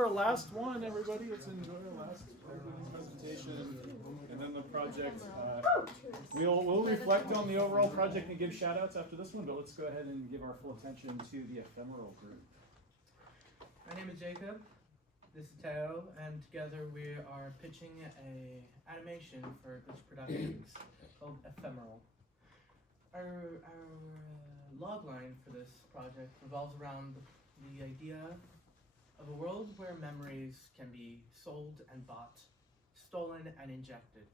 Our last one, everybody. Let's enjoy our last presentation, and then the project. We'll reflect on the overall project and give shout outs after this one, but let's go ahead and give our full attention to the ephemeral group. My name is Jacob. This is Teo, and together we are pitching a animation for Glitch Productions called Ephemeral. Our log line for this project revolves around the idea of a world where memories can be sold and bought, stolen and injected.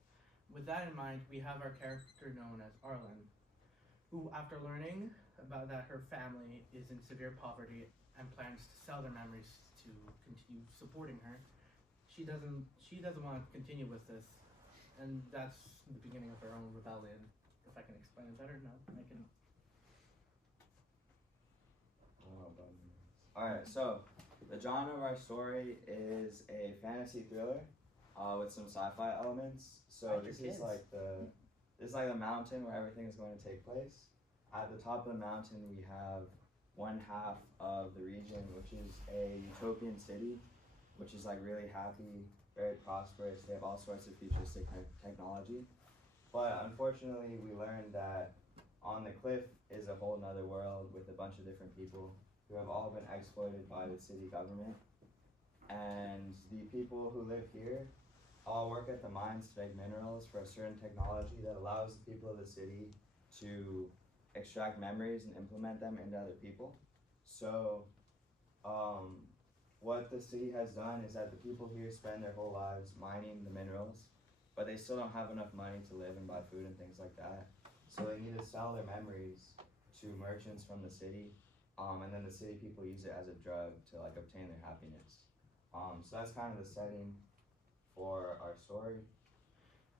With that in mind, we have our character known as Arlen, who, after learning about that her family is in severe poverty and plans to sell their memories to continue supporting her, she doesn't want to continue with this, and that's the beginning of her own rebellion. If I can explain it better, no, I can. Alright, so the genre of our story is a fantasy thriller with some sci-fi elements. So this is like the mountain where everything is going to take place. At the top of the mountain we have one half of the region, which is a utopian city, which is like really happy, very prosperous. They have all sorts of futuristic technology. But unfortunately we learned that on the cliff is a whole nother world with a bunch of different people who have all been exploited by the city government. And the people who live here all work at the mines to make minerals for a certain technology that allows the people of the city to extract memories and implement them into other people. So what the city has done is that the people here spend their whole lives mining the minerals, but they still don't have enough money to live and buy food and things like that. So they need to sell their memories to merchants from the city. And then the city people use it as a drug to like obtain their happiness. So that's kind of the setting for our story.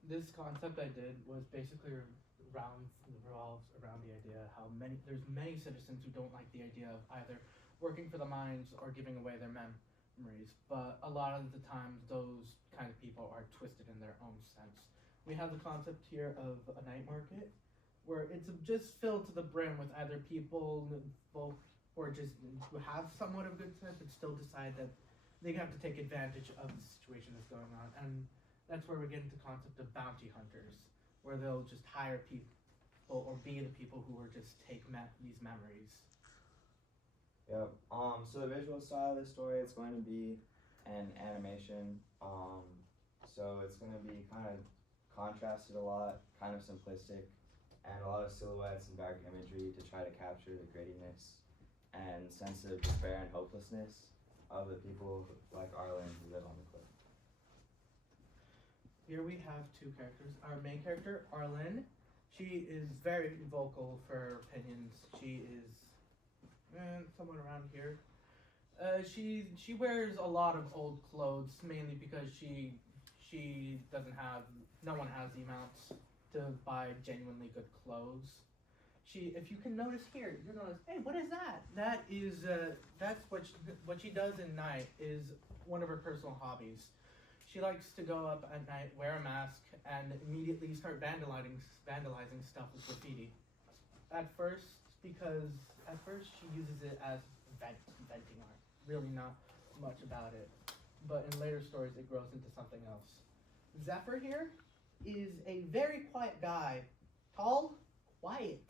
This concept I did was basically revolves around the idea how there's many citizens who don't like the idea of either working for the mines or giving away their memories, but a lot of the times those kind of people are twisted in their own sense. We have the concept here of a night market, where it's just filled to the brim with either people who have somewhat of good sense but still decide that they have to take advantage of the situation that's going on. And that's where we get into the concept of bounty hunters, where they'll just hire people or be the people who are just take these memories. Yep. So the visual style of the story, it's going to be an animation. So it's going to be kind of contrasted a lot, kind of simplistic, and a lot of silhouettes and dark imagery to try to capture the grittiness and sense of despair and hopelessness of the people like Arlen who live on the cliff. Here we have two characters. Our main character, Arlen, she is very vocal for her opinions. She is somewhere around here. She wears a lot of old clothes, mainly because she doesn't have, no one has the amounts to buy genuinely good clothes. If you can notice here, you'll notice, hey, what is that? That is, that's what she does at night is one of her personal hobbies. She likes to go up at night, wear a mask, and immediately start vandalizing stuff with graffiti. At first she uses it as venting art. Really not much about it. But in later stories, it grows into something else. Zephyr here is a very quiet guy. Tall, quiet.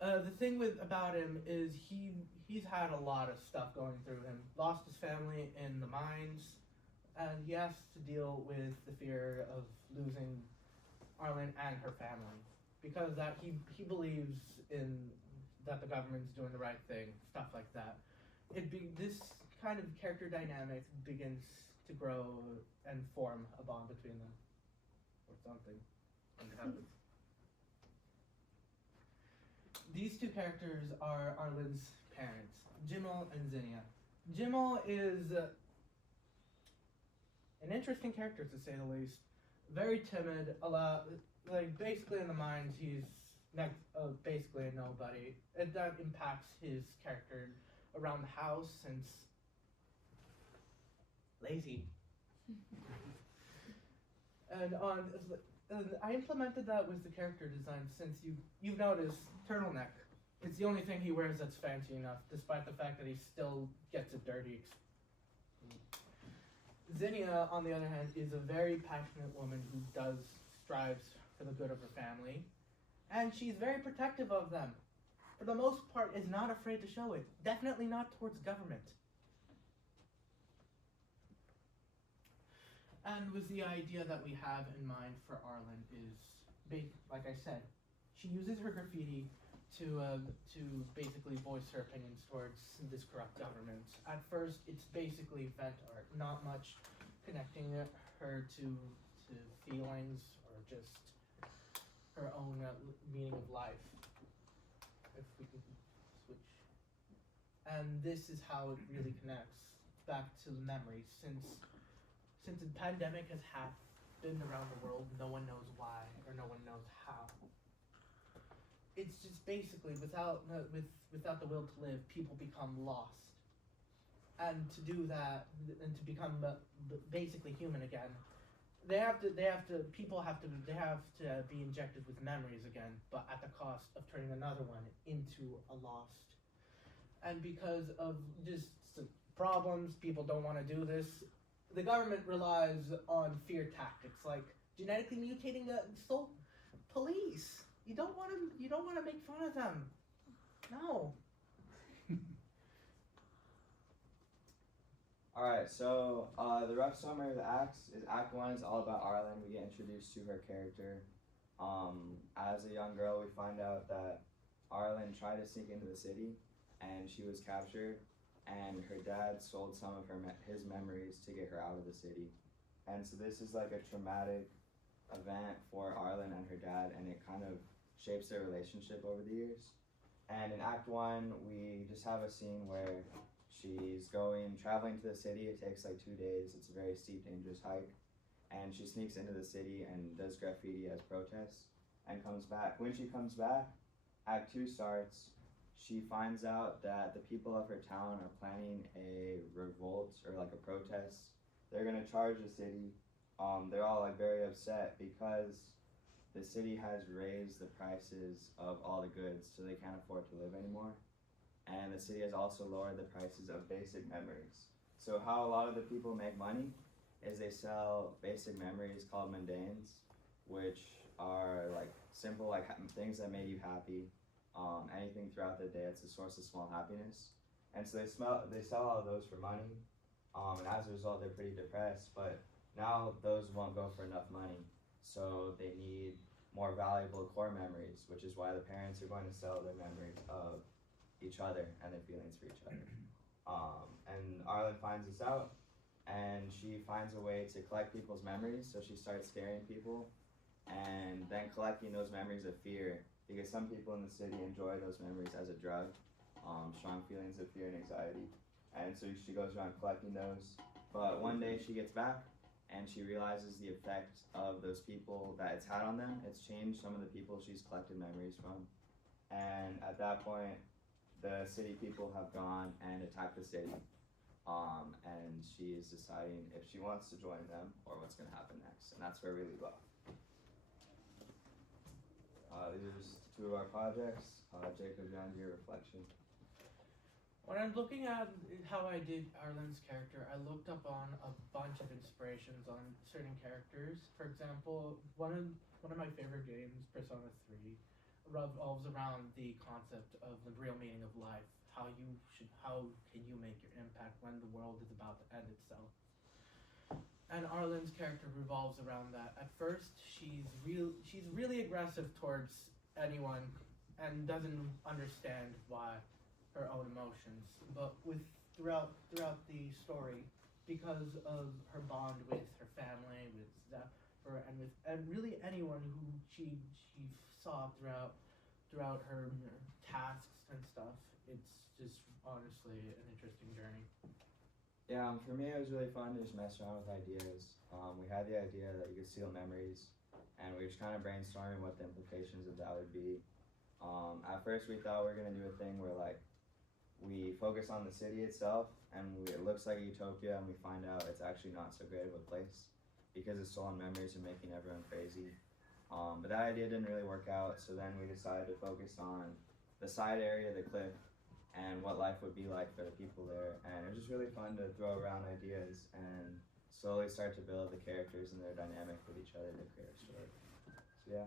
The thing about him is he's had a lot of stuff going through him. Lost his family in the mines, and he has to deal with the fear of losing Arlen and her family. Because that he believes in that the government's doing the right thing, stuff like that. This kind of character dynamic begins to grow and form a bond between them, or something, and it happens. These two characters are Arlen's parents, Jimmel and Zinnia. Jimmel is an interesting character, to say the least. Very timid, basically in the mines, he's basically a nobody. And that impacts his character around the house, since lazy. And I implemented that with the character design, since you've noticed turtleneck. It's the only thing he wears that's fancy enough, despite the fact that he still gets it dirty Zinnia, on the other hand, is a very passionate woman who strives for the good of her family, and she's very protective of them. For the most part, is not afraid to show it. Definitely not towards government. And with the idea that we have in mind for Arlen is, like I said, she uses her graffiti to basically voice her opinions towards this corrupt government. At first, it's basically vent art, not much connecting her to feelings or just her own meaning of life. If we can switch. And this is how it really connects back to the memories. Since the pandemic has happened around the world, no one knows why or no one knows how. It's just basically without the will to live, people become lost. And to do that, and to become basically human again, they have to be injected with memories again, but at the cost of turning another one into a lost. And because of just some problems, people don't want to do this. The government relies on fear tactics, like genetically mutating the police. You don't want to make fun of them. No. Alright, so the rough summary of the acts is Act 1 is all about Arlen. We get introduced to her character. As a young girl, we find out that Arlen tried to sneak into the city and she was captured, and her dad sold some of his memories to get her out of the city. And so this is like a traumatic event for Arlen and her dad, and it kind of shapes their relationship over the years. And in Act 1, we just have a scene where she's traveling to the city. It takes like 2 days. It's a very steep, dangerous hike. And she sneaks into the city and does graffiti as protest and comes back. When she comes back, Act 2 starts. She finds out that the people of her town are planning a revolt or like a protest. They're gonna charge the city. They're all like very upset because the city has raised the prices of all the goods, so they can't afford to live anymore. And the city has also lowered the prices of basic memories. So how a lot of the people make money is they sell basic memories called mundanes, which are like simple, like things that made you happy. Anything throughout the day, it's a source of small happiness. And so they sell all of those for money. And as a result, they're pretty depressed, but now those won't go for enough money. So they need more valuable core memories, which is why the parents are going to sell their memories of each other and their feelings for each other. And Arlen finds this out, and she finds a way to collect people's memories. So she starts scaring people and then collecting those memories of fear, because some people in the city enjoy those memories as a drug, strong feelings of fear and anxiety. And so she goes around collecting those. But one day she gets back and she realizes the effect of those people that it's had on them. It's changed some of the people she's collected memories from. And at that point, the city people have gone and attacked the city. And she is deciding if she wants to join them or what's gonna happen next. And that's where we leave off. These are just two of our projects. Jacob, on your reflection. When I'm looking at how I did Arlen's character, I looked up on a bunch of inspirations on certain characters. For example, one of my favorite games, Persona 3, revolves around the concept of the real meaning of life. How can you make your impact when the world is about to end itself? And Arlen's character revolves around that. At first, she's really aggressive towards anyone and doesn't understand why her own emotions. But throughout the story, because of her bond with her family, and really anyone who she saw throughout her tasks and stuff, it's just honestly an interesting journey. Yeah, for me it was really fun to just mess around with ideas. We had the idea that you could steal memories, and we were just kind of brainstorming what the implications of that would be. At first we thought we were going to do a thing where like we focus on the city itself, and it looks like a utopia, and we find out it's actually not so great of a place because it's stolen memories and making everyone crazy. But that idea didn't really work out, so then we decided to focus on the side area of the cliff and what life would be like for the people there. And it was just really fun to throw around ideas and slowly start to build the characters and their dynamic with each other to create a story. So yeah,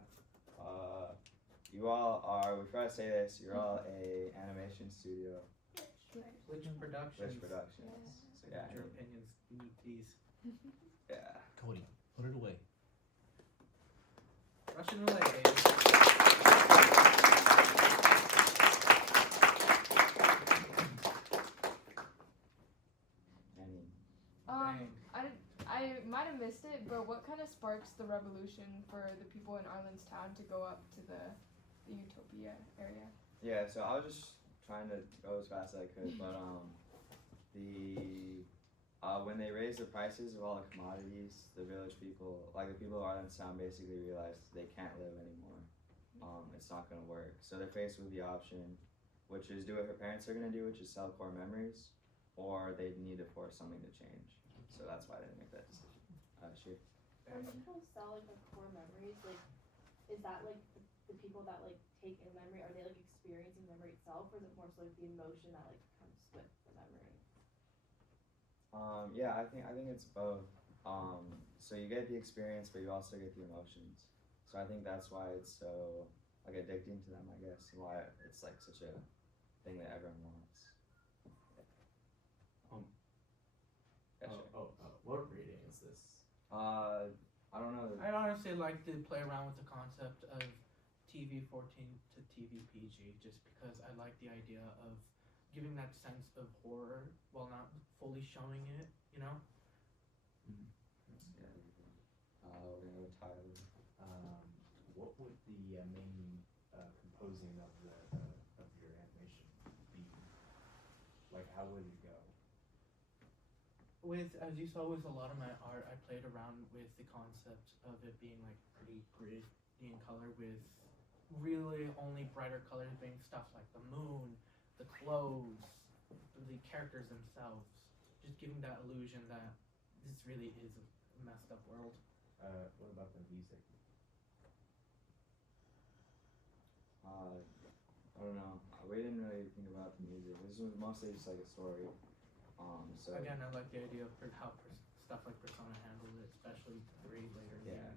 you all are. We forgot to say this. You're all a animation studio. Which Productions. Which Productions. So yeah, Your opinions. We need these. yeah. Cody, put it away. Russian roulette, baby. Any. I might have missed it, but what kind of sparks the revolution for the people in Arlen's town to go up to the Utopia area? Yeah, so I was just trying to go as fast as I could, but when they raised the prices of all the commodities, the village people, like the people of Arlen's town, basically realized they can't live anymore. It's not gonna work. So they're faced with the option, which is do what her parents are gonna do, which is sell core memories, or they need to force something to change. So that's why they make that decision. Sure. When people sell like the core memories, like is that like the people that like take in memory, are they like experiencing memory itself, or is it more so like the emotion that like comes with the memory? Yeah, I think it's both. So you get the experience, but you also get the emotions. So I think that's why it's so like addicting to them, I guess, and why it's like such a thing that everyone wants. Yeah, sure. What rating is this? I don't know. I honestly like to play around with the concept of TV 14 to TV PG, just because I like the idea of giving that sense of horror while not fully showing it, you know? Yeah. We're gonna go Tyler. What would the main composing of your animation be? Like, how would it go? With, as you saw with a lot of my art, I played around with the concept of it being like pretty gritty in color, with really only brighter colors being stuff like the moon, the clothes, the characters themselves, just giving that illusion that this really is a messed up world. What about the music? I don't know. We didn't really think about the music. This was mostly just like a story. So Again, I like the idea of how stuff like Persona handled it, especially 3 later. yeah.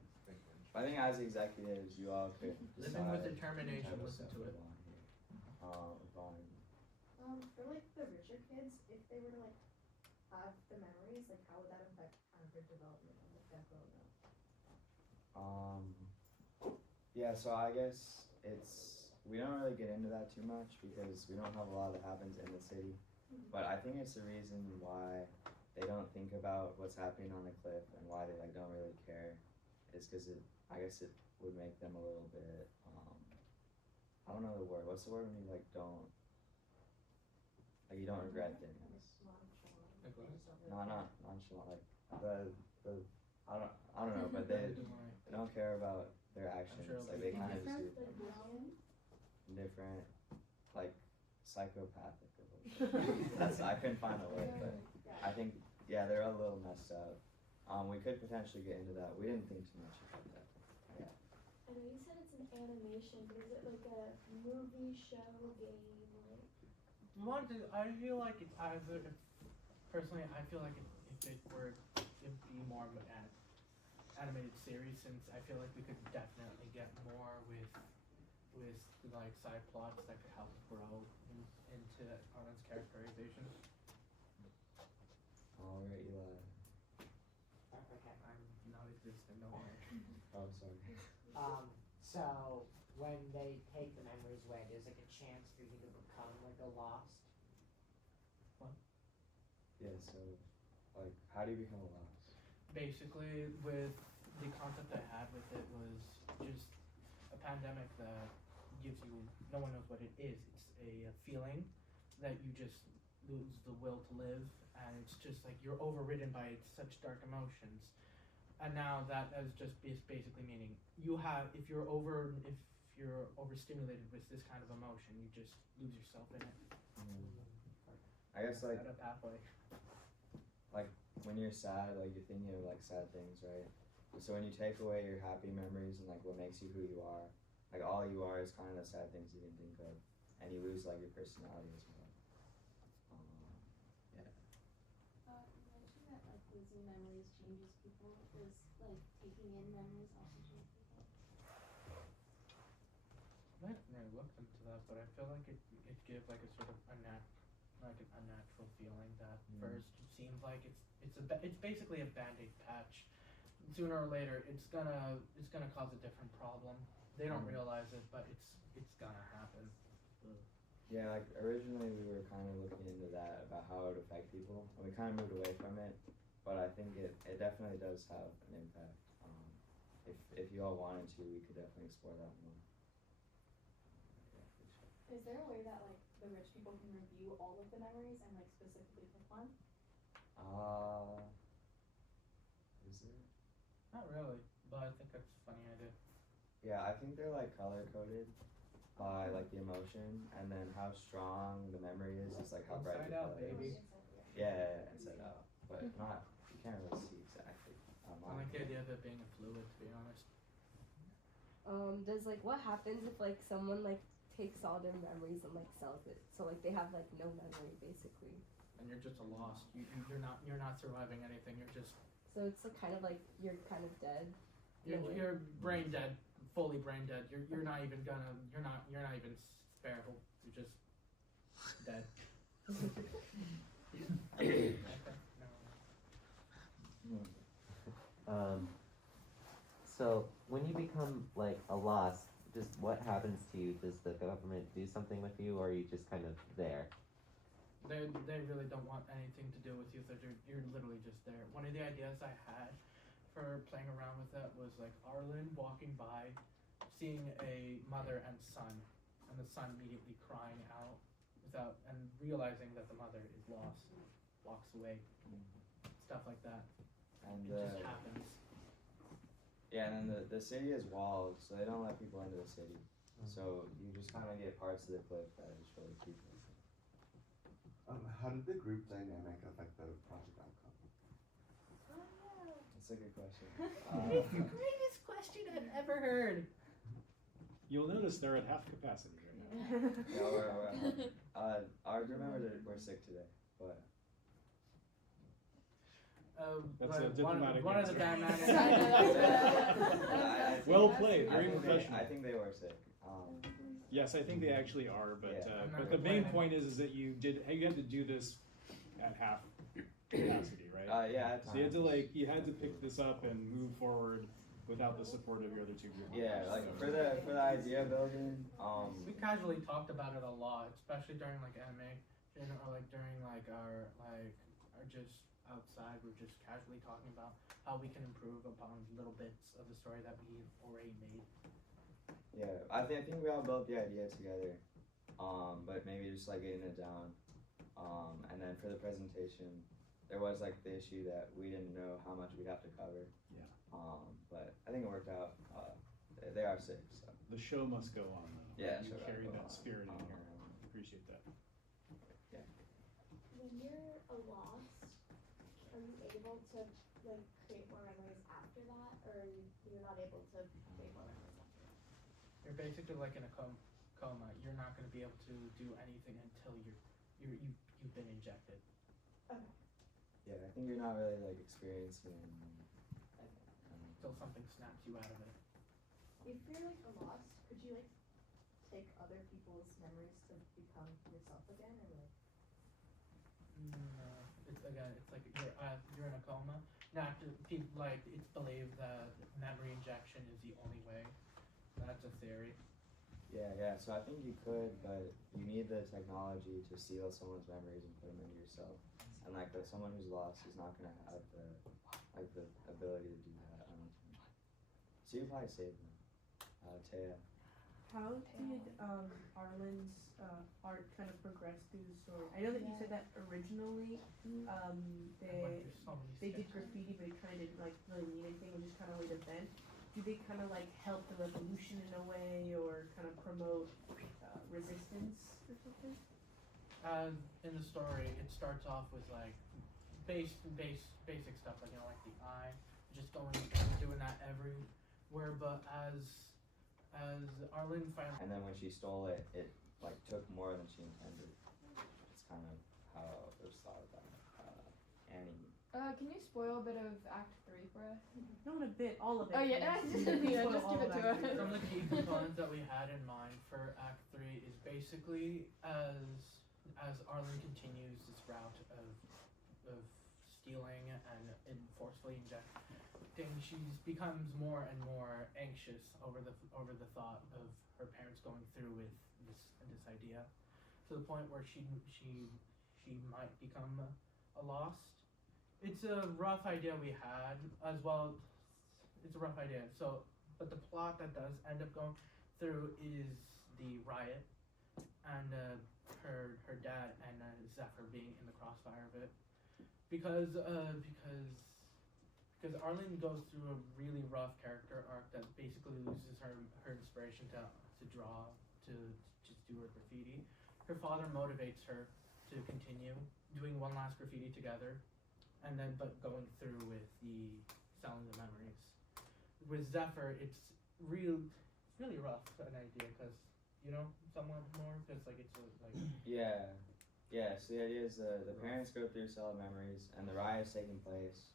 I think as executives, you all could Living with decide determination, which type of listen stuff to you it. want here. Fine. For like the richer kids, if they were to like have the memories, like how would that affect kind of their development on the deco note? Yeah, so I guess we don't really get into that too much because we don't have a lot that happens in the city. But I think it's the reason why they don't think about what's happening on the cliff and why they like don't really care is because I guess it would make them a little bit, I don't know the word. What's the word when you like you don't regret things? No, not nonchalant. Like I don't know, but they don't care about their actions. sure Like they kind of just do Like things. Different, like psychopathic. That's I couldn't find a word, but I think they're a little messed up. We could potentially get into that. We didn't think too much about that. Yeah. I know you said it's an animation, but is it like a movie, show, game, like? I feel like it's either, personally, I feel like if it were to be more of an animated series, since I feel like we could definitely get more with like side plots that could help grow into Arlen's characterization. Alright, Eli. I'm not existent, no way. Oh, sorry. So when they take the memories away, there's like a chance for you to become like a lost. Yeah, so like how do you become a lost? Basically, with the concept I had with it was just a pandemic that gives you, no one knows what it is. It's a feeling that you just lose the will to live, and it's just like you're overridden by such dark emotions. And now that is just basically meaning if you're overstimulated with this kind of emotion, you just lose yourself in it. I guess like At a pathway. like when you're sad, like you're thinking of like sad things, right? So when you take away your happy memories and like what makes you who you are, like all you are is kind of the sad things you can think of, and you lose like your personality as well. You mentioned that like there's experiencing memories changes people? Does like taking in memories also change people? I haven't really looked into that, but I feel like it gives like a sort of like an unnatural feeling that first it seems like it's basically a band-aid patch. Sooner or later, it's gonna cause a different problem. They don't realize it, but it's gonna happen. Yeah, like originally we were kind of looking into that about how it would affect people, and we kind of moved away from it. But I think it definitely does have an impact. If you all wanted to, we could definitely explore that more. Yeah, for sure. Is there a way that like the rich people can review all of the memories and like specifically pick one? Is there? Not really, but I think that's a funny idea. Yeah, I think they're like color coded by like the emotion, and then how strong the memory is like how bright Inside the out, color is. baby. Yeah, inside out, but not, you can't really see exactly. I like the idea of it being a fluid, to be honest. Does like what happens if like someone like takes all their memories and like sells it? So like they have like no memory basically. And you're just a lost. You're not surviving anything. You're just So it's like, kind of like you're kind of dead. you're brain dead, fully brain dead. You're not even even spareable. You're just dead. Okay. No. So when you become like a lost, just what happens to you? Does the government do something with you, or are you just kind of there? They really don't want anything to do with you. So you're literally just there. One of the ideas I had for playing around with that was like Arlen walking by, seeing a mother and son, and the son immediately crying out and realizing that the mother is lost, walks away, stuff like that. And It just happens. yeah, and then the city is walled, so they don't let people into the city. So you just kind of get parts of the clip that is for the people. How did the group dynamic affect the project outcome? That's a good question. It's the greatest question I've ever heard. You'll notice they're at half capacity right now. Yeah, our group members we're sick today, but That's a one diplomatic of the answer. dynamics. Well played, very professional. I think they were sick. Yes, I think they actually are, but Yeah. I'm not but the main complaining. point is that you had to do this at half capacity, right? Yeah, at So you had to times. you had to pick this up and move forward without the support of your other two group members. Yeah, like So- for the idea building, We casually talked about it a lot, especially during like anime, or like during like our just outside. We're just casually talking about how we can improve upon little bits of the story that we've already made. yeah, I think we all built the idea together, but maybe just like getting it down, and then for the presentation, there was like the issue that we didn't know how much we'd have to cover. Yeah. But I think it worked out. They are sick, so. The show must go on, though. Yeah, You show must carried go that on. spirit in here. Appreciate that. When you're a lost, are you able to like create more memories after that, or you're not able to create more memories after that? You're basically like in a coma. You're not going to be able to do anything until you've been injected. Okay. Yeah, I think you're not really like experiencing. Until something snaps you out of it. If you're like a lost, could you like take other people's memories to become yourself again, or like? No, it's like you're in a coma. Not to, people like it's believed that memory injection is the only way. That's a theory. Yeah. So I think you could, but you need the technology to steal someone's memories and put them into yourself. And like someone who's lost is not gonna have the ability to do that. I don't think. So you probably save them. Taya. How did Arlen's art kind of progress through the story? I know that you said that originally I went through so many they did sketches. graffiti, but it kind of didn't like really mean anything. It was just kind of like a vent. Do they kind of like help the revolution in a way, or kind of promote resistance or something? In the story, it starts off with like basic stuff, like like the eye, just doing that everywhere. But as Arlen finally, And then when she stole it, it like took more than she intended. It's kind of how it was thought about Annie. Can you spoil a bit of Act 3 for us? Not a bit, all of it. Oh yeah, please. just, Please yeah, spoil just all give it of to Act Three. us. Some of the key components that we had in mind for Act 3 is basically as Arlen continues this route of stealing and forcefully injecting, she becomes more and more anxious over the thought of her parents going through with this idea, to the point where she might become a lost. It's a rough idea we had as well. It's a rough idea. So, but the plot that does end up going through is the riot, and her dad and Zephyr being in the crossfire of it, because Arlene goes through a really rough character arc that basically loses her inspiration to draw, to just do her graffiti. Her father motivates her to continue doing one last graffiti together, and then but going through with the selling the memories. With Zephyr, it's really rough an idea, because somewhat more, because like it's like Yeah. So the idea is the parents go through selling memories, and the riot's taking place.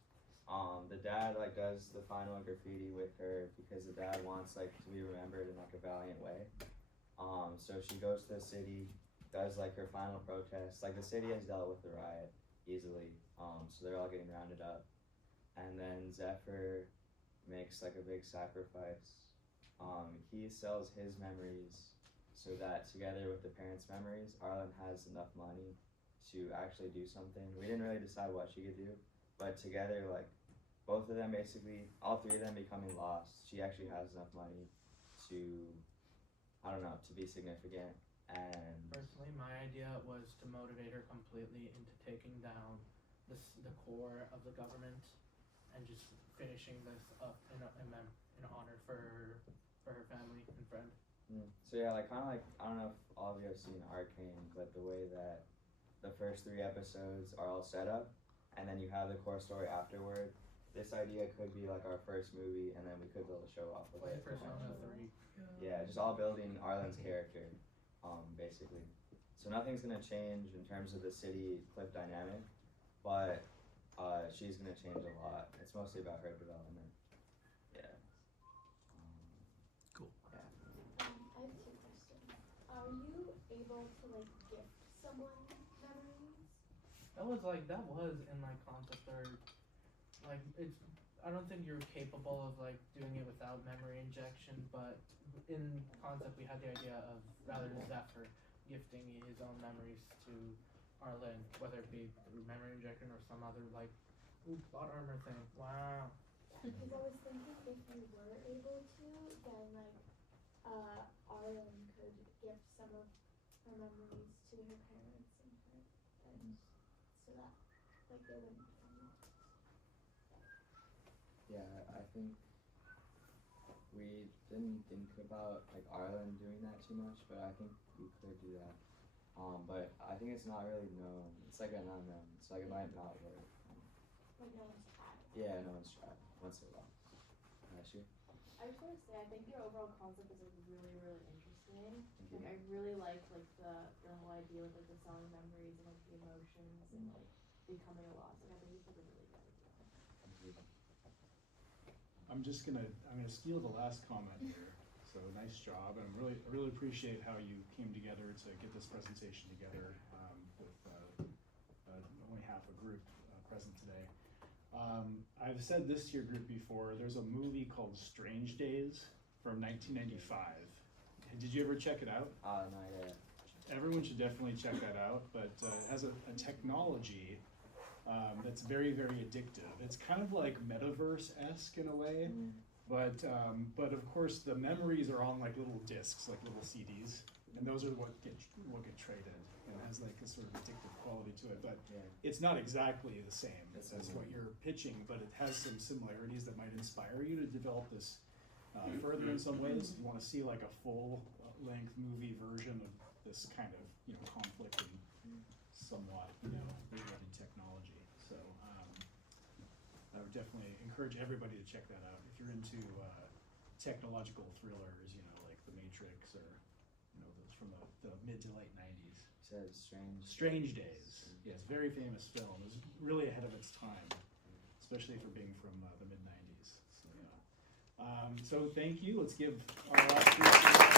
The dad like does the final graffiti with her because the dad wants like to be remembered in like a valiant way. So she goes to the city, does like her final protest. Like the city has dealt with the riot easily, so they're all getting rounded up, and then Zephyr makes like a big sacrifice. He sells his memories so that together with the parents' memories, Arlen has enough money to actually do something. We didn't really decide what she could do, but together, like both of them basically, all three of them becoming lost, she actually has enough money to, I don't know, to be significant. And personally, my idea was to motivate her completely into taking down the core of the government and just finishing this up in honor for her family and friend. So yeah, like kind of like, I don't know if all of you have seen Arcane, but the way that the first 3 episodes are all set up, and then you have the core story afterward. This idea could be like our first movie, and then we could build a show off of Like it. Persona 3. Yeah, just all building Arlen's character, basically. So nothing's gonna change in terms of the city clip dynamic, but she's gonna change a lot. It's mostly about her development. Yeah. I have 2 questions. Are you able to like gift someone memories? That was in like concept, or like it's. I don't think you're capable of like doing it without memory injection, but in concept we had the idea of rather than Zephyr gifting his own memories to Arlen, whether it be through memory injection or some other like plot armor thing. Wow. Because I was thinking if you were able to, then like Arlen could gift some of her memories to her parents and so that like they wouldn't become lost. Yeah, I think we didn't think about like Arlen doing that too much, but I think we could do that. But I think it's not really known. It's like an unknown. It's like it might not work. Like no one's tried. Yeah, no one's tried. Once in a while. Sure. I just want to say I think your overall concept is like really interesting. Like I really like the whole idea with like the selling memories and like the emotions and like becoming a loss. Like I think it's like a really good idea. I'm gonna steal the last comment here. So nice job, and I really appreciate how you came together to get this presentation together with only half a group present today. I've said this to your group before. There's a movie called Strange Days from 1995. Did you ever check it out? Not yet. Everyone should definitely check that out. But it has a technology that's very addictive. It's kind of like metaverse-esque in a way. But of course the memories are on like little discs, like little CDs, and those are what get traded. And it has like a sort of addictive quality to it, but it's not exactly the same as what you're pitching, but it has some similarities that might inspire you to develop this further in some ways. You want to see like a full-length movie version of this kind of conflict and somewhat related technology. So I would definitely encourage everybody to check that out if you're into technological thrillers, like The Matrix or those from the mid to late 90s. It says Strange Days. Yes, very famous film. It was really ahead of its time. especially for being from the mid-90s. So, yeah. So thank you. Let's give our last speaker